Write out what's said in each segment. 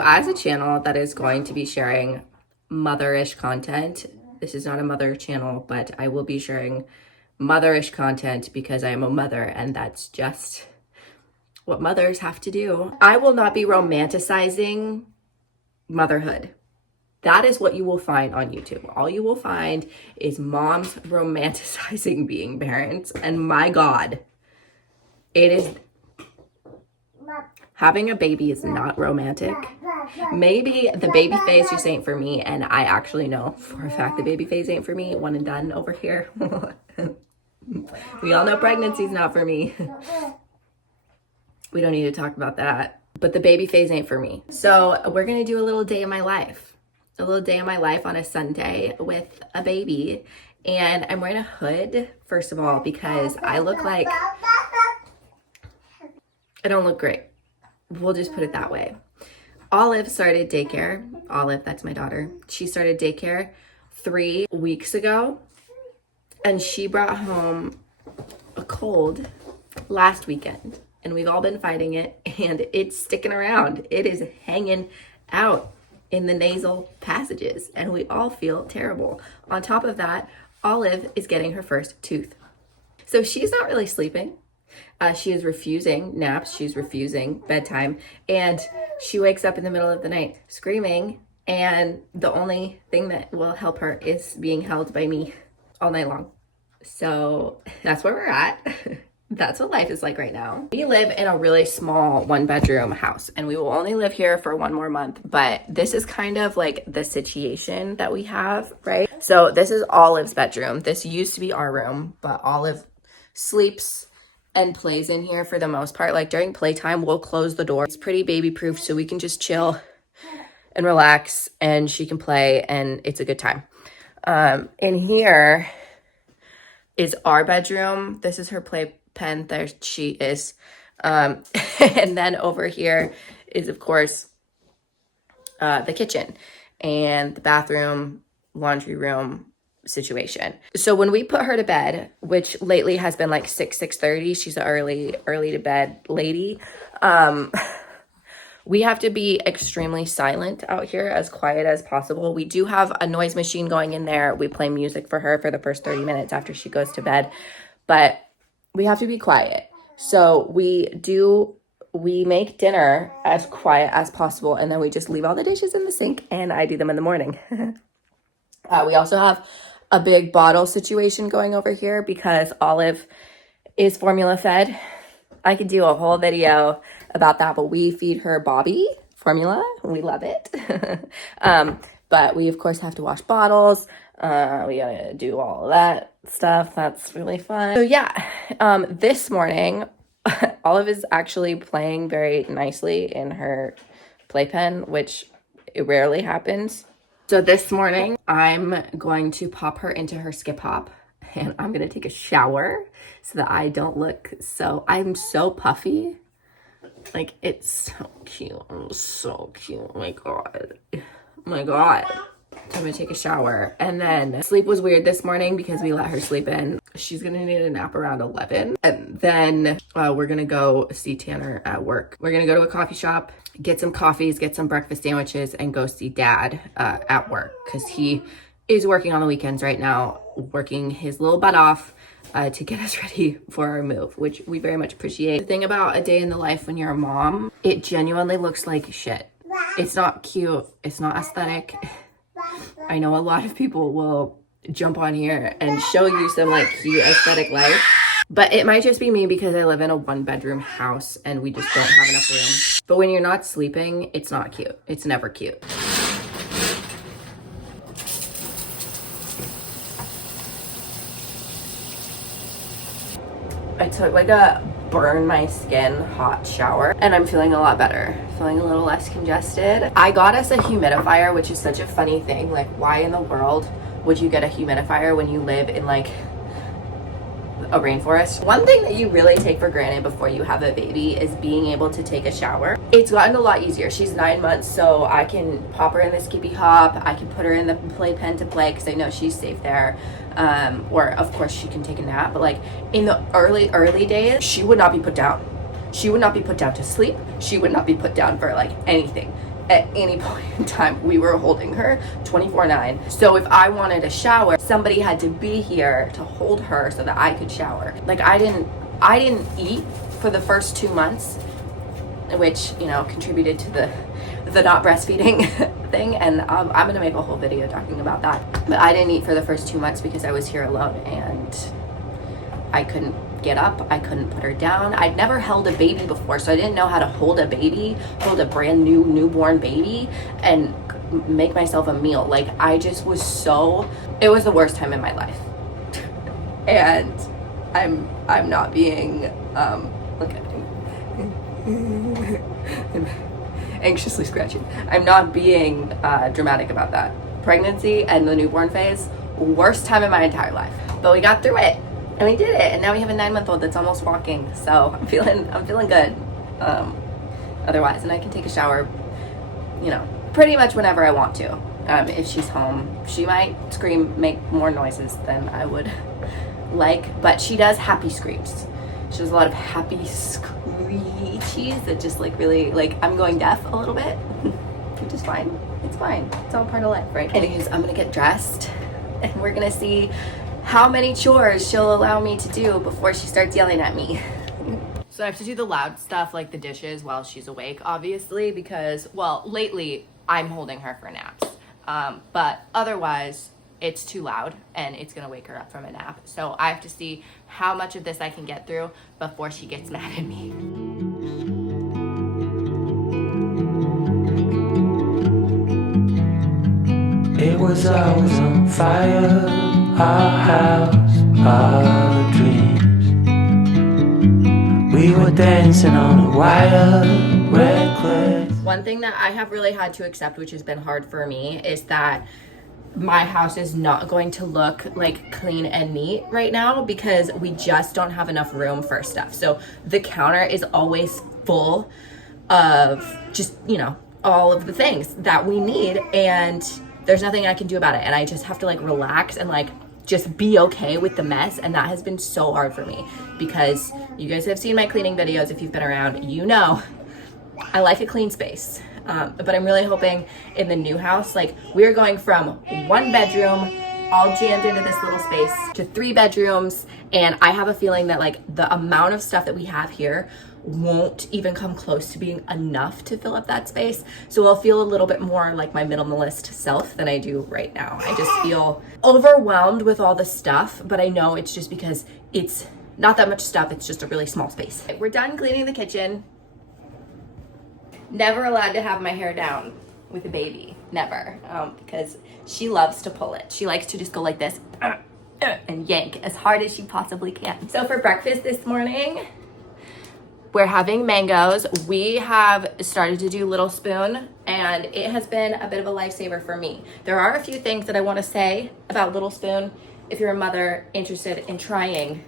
So as a channel that is going to be sharing motherish content, this is not a mother channel, but I will be sharing motherish content because I am a mother and that's just what mothers have to do. I will not be romanticizing motherhood. That is what you will find on YouTube. All you will find is moms romanticizing being parents. And my God, it is, having a baby is not romantic. Maybe the baby phase just ain't for me. And I actually know for a fact the baby phase ain't for me. One and done over here. We all know pregnancy's not for me. We don't need to talk about that. But the baby phase ain't for me. So we're gonna do a little day of my life. A little day of my life on a Sunday with a baby. And I'm wearing a hood, first of all, because I look like, I don't look great. We'll just put it that way. Olive started daycare. Olive, that's my daughter. She started daycare 3 weeks ago. And she brought home a cold last weekend. And we've all been fighting it. And it's sticking around. It is hanging out in the nasal passages. And we all feel terrible. On top of that, Olive is getting her first tooth. So she's not really sleeping. She is refusing naps. She's refusing bedtime. And she wakes up in the middle of the night screaming. And the only thing that will help her is being held by me all night long. So that's where we're at. That's what life is like right now. We live in a really small 1-bedroom house and we will only live here for 1 more month, but this is kind of like the situation that we have, right? So this is Olive's bedroom. This used to be our room, but Olive sleeps and plays in here for the most part. Like during playtime, we'll close the door. It's pretty baby proof, so we can just chill and relax and she can play and it's a good time. In here is our bedroom. This is her playpen. There she is. And then over here is, of course, the kitchen and the bathroom, laundry room situation. So when we put her to bed, which lately has been like 6:30, she's an early to bed lady. We have to be extremely silent out here, as quiet as possible. We do have a noise machine going in there. We play music for her for the first 30 minutes after she goes to bed, but we have to be quiet. So we make dinner as quiet as possible, and then we just leave all the dishes in the sink, and I do them in the morning. We also have a big bottle situation going over here because Olive is formula fed. I could do a whole video about that, but we feed her Bobby formula. We love it. But we, of course, have to wash bottles. We gotta do all of that stuff. That's really fun. So yeah, this morning, Olive is actually playing very nicely in her playpen, which it rarely happens. So this morning, I'm going to pop her into her skip hop and I'm gonna take a shower so that I don't look I'm so puffy. Like, it's so cute. I'm so cute. Oh my God. Oh my God. So I'm gonna take a shower. And then sleep was weird this morning because we let her sleep in. She's gonna need a nap around 11. And then we're gonna go see Tanner at work. We're gonna go to a coffee shop, get some coffees, get some breakfast sandwiches, and go see Dad at work because he is working on the weekends right now, working his little butt off to get us ready for our move, which we very much appreciate. The thing about a day in the life when you're a mom, it genuinely looks like shit. It's not cute. It's not aesthetic. I know a lot of people will jump on here and show you some like cute aesthetic life, but it might just be me because I live in a 1-bedroom house and we just don't have enough room. But when you're not sleeping, it's not cute. It's never cute. I took like a burn my skin hot shower and I'm feeling a lot better, feeling a little less congested. I got us a humidifier, which is such a funny thing. Like, why in the world would you get a humidifier when you live in like a rainforest? One thing that you really take for granted before you have a baby is being able to take a shower. It's gotten a lot easier. She's 9 months, so I can pop her in the skippy hop. I can put her in the playpen to play because I know she's safe there. Or of course she can take a nap, but like in the early days, she would not be put down. She would not be put down to sleep. She would not be put down for like anything. at any point in time. We were holding her 24/9. So if I wanted a shower, somebody had to be here to hold her so that I could shower. Like I didn't eat for the first 2 months, which, you know, contributed to the not breastfeeding thing. And I'm gonna make a whole video talking about that. But I didn't eat for the first 2 months because I was here alone and I couldn't get up, I couldn't put her down. I'd never held a baby before, so I didn't know how to hold a baby, hold a brand new newborn baby, and make myself a meal. Like I just was it was the worst time in my life. And I'm not being look at me. I'm anxiously scratching. I'm not being dramatic about that. Pregnancy and the newborn phase, worst time in my entire life. But we got through it. And we did it, and now we have a 9-month-old that's almost walking, so I'm feeling good. Otherwise, and I can take a shower, you know, pretty much whenever I want to. If she's home, she might scream, make more noises than I would like, but she does happy screams. She does a lot of happy screechies that just like really, like I'm going deaf a little bit, which is fine. It's fine. It's all part of life, right? Anyways, I'm gonna get dressed, and we're gonna see how many chores she'll allow me to do before she starts yelling at me. So I have to do the loud stuff like the dishes while she's awake, obviously, because, well, lately I'm holding her for naps. But otherwise it's too loud and it's gonna wake her up from a nap. So I have to see how much of this I can get through before she gets mad at me. It was always on fire, our house, our dreams. We were dancing on a wire, reckless. One thing that I have really had to accept, which has been hard for me, is that my house is not going to look like clean and neat right now because we just don't have enough room for stuff. So the counter is always full of just, you know, all of the things that we need, and there's nothing I can do about it. And I just have to like relax and like just be okay with the mess. And that has been so hard for me because you guys have seen my cleaning videos. If you've been around, you know I like a clean space. But I'm really hoping in the new house, like we're going from 1 bedroom all jammed into this little space to 3 bedrooms. And I have a feeling that like the amount of stuff that we have here won't even come close to being enough to fill up that space. So I'll feel a little bit more like my minimalist self than I do right now. I just feel overwhelmed with all the stuff, but I know it's just because it's not that much stuff. It's just a really small space. We're done cleaning the kitchen. Never allowed to have my hair down with a baby, never, because she loves to pull it. She likes to just go like this and yank as hard as she possibly can. So for breakfast this morning, we're having mangoes. We have started to do Little Spoon, and it has been a bit of a lifesaver for me. There are a few things that I want to say about Little Spoon if you're a mother interested in trying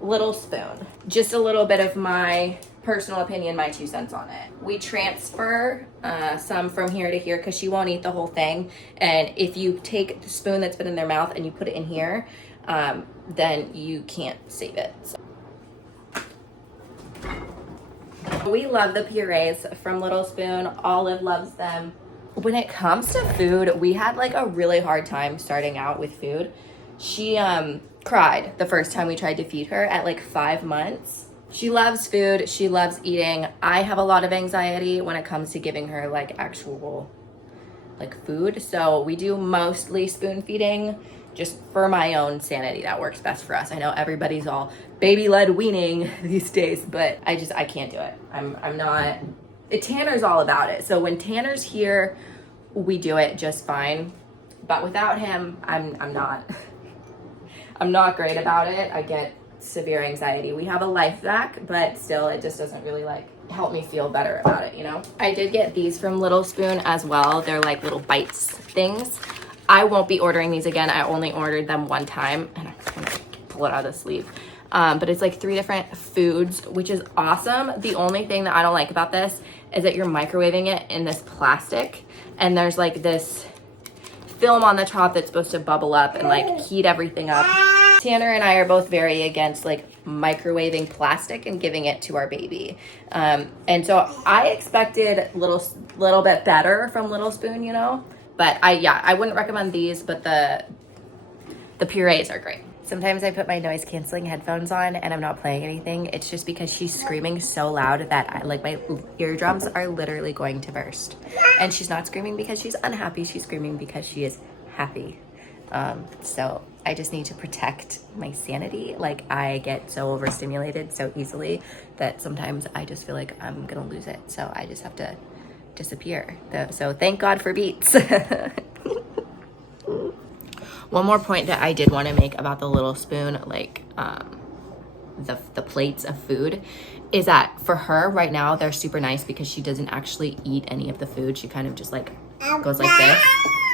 Little Spoon. Just a little bit of my personal opinion, my 2 cents on it. We transfer some from here to here because she won't eat the whole thing. And if you take the spoon that's been in their mouth and you put it in here, then you can't save it. So. We love the purees from Little Spoon. Olive loves them. When it comes to food, we had like a really hard time starting out with food. She cried the first time we tried to feed her at like 5 months. She loves food. She loves eating. I have a lot of anxiety when it comes to giving her like actual like food. So we do mostly spoon feeding just for my own sanity. That works best for us. I know everybody's all baby-led weaning these days, but I can't do it. I'm not, Tanner's all about it. So when Tanner's here, we do it just fine. But without him, I'm not great about it. I get severe anxiety. We have a life vac, but still it just doesn't really like help me feel better about it, you know? I did get these from Little Spoon as well. They're like little bites things. I won't be ordering these again. I only ordered them one time, and I'm just gonna pull it out of the sleeve. But it's like 3 different foods, which is awesome. The only thing that I don't like about this is that you're microwaving it in this plastic, and there's like this film on the top that's supposed to bubble up and like heat everything up. Tanner and I are both very against like microwaving plastic and giving it to our baby. And so I expected little bit better from Little Spoon, you know, but I wouldn't recommend these, but the purees are great. Sometimes I put my noise canceling headphones on and I'm not playing anything. It's just because she's screaming so loud that my eardrums are literally going to burst. And she's not screaming because she's unhappy. She's screaming because she is happy. So I just need to protect my sanity. Like, I get so overstimulated so easily that sometimes I just feel like I'm gonna lose it. So I just have to disappear. So thank God for Beats. One more point that I did want to make about the Little Spoon, like the plates of food, is that for her right now, they're super nice because she doesn't actually eat any of the food. She kind of just like goes like this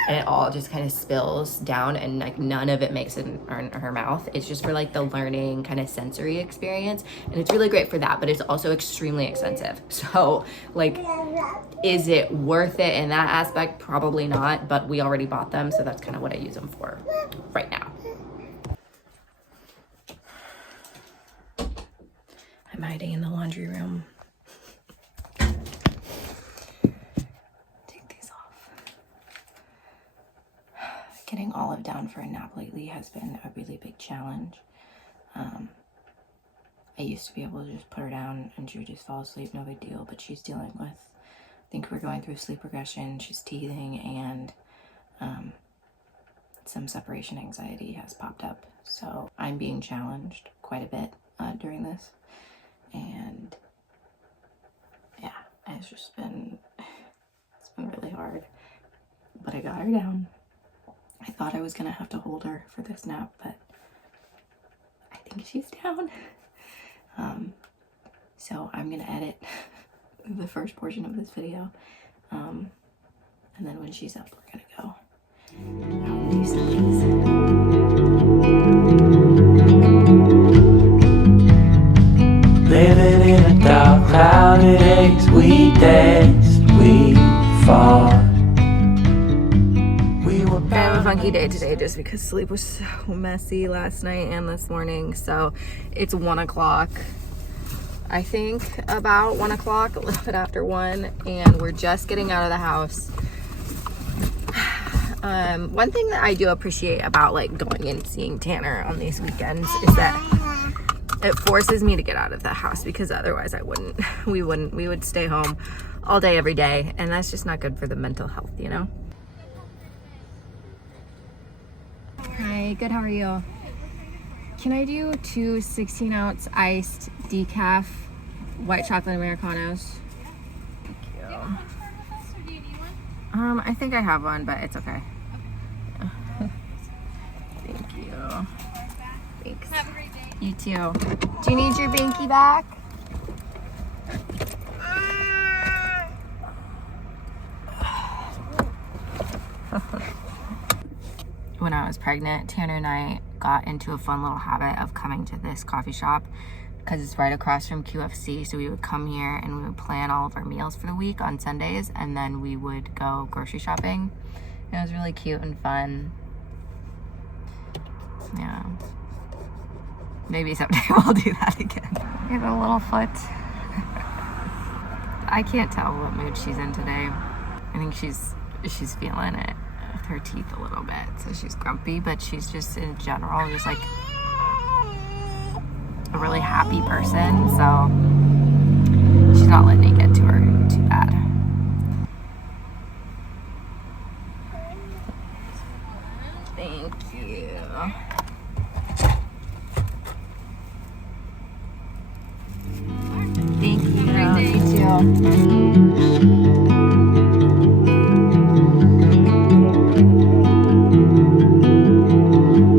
and it all just kind of spills down and like none of it makes it in her mouth. It's just for like the learning kind of sensory experience. And it's really great for that, but it's also extremely expensive. So like, is it worth it in that aspect? Probably not, but we already bought them. So that's kind of what I use them for right now. I'm hiding in the laundry room. Take these off. Getting Olive down for a nap lately has been a really big challenge. I used to be able to just put her down and she would just fall asleep, no big deal, but she's dealing with, I think we're going through sleep regression, she's teething, and some separation anxiety has popped up. So I'm being challenged quite a bit during this. And yeah, it's been really hard, but I got her down. I thought I was gonna have to hold her for this nap, but I think she's down. So I'm gonna edit the first portion of this video, and then when she's up, we're gonna go out and do some things. Living in a dark, clouded haze, we danced, we fought. I have a funky day today just because sleep was so messy last night and this morning. So it's 1 o'clock, I think, about 1 o'clock, a little bit after 1, and we're just getting out of the house. One thing that I do appreciate about like going and seeing Tanner on these weekends is that it forces me to get out of the house, because otherwise we would stay home all day every day, and that's just not good for the mental health, you know. Hi, good, how are you? Can I do 2 16-ounce iced decaf white chocolate Americanos? Thank you. I think I have one, but it's okay. Thank you. Thanks. Have a great day. You too. Do you need your binky back? When I was pregnant, Tanner and I got into a fun little habit of coming to this coffee shop because it's right across from QFC. So we would come here and we would plan all of our meals for the week on Sundays, and then we would go grocery shopping. It was really cute and fun. Yeah. Maybe someday we'll do that again. You have a little foot. I can't tell what mood she's in today. I think she's feeling it with her teeth a little bit. So she's grumpy, but she's just in general just like a really happy person. So she's not letting it get to her too bad. Thank you. Thank you. You too.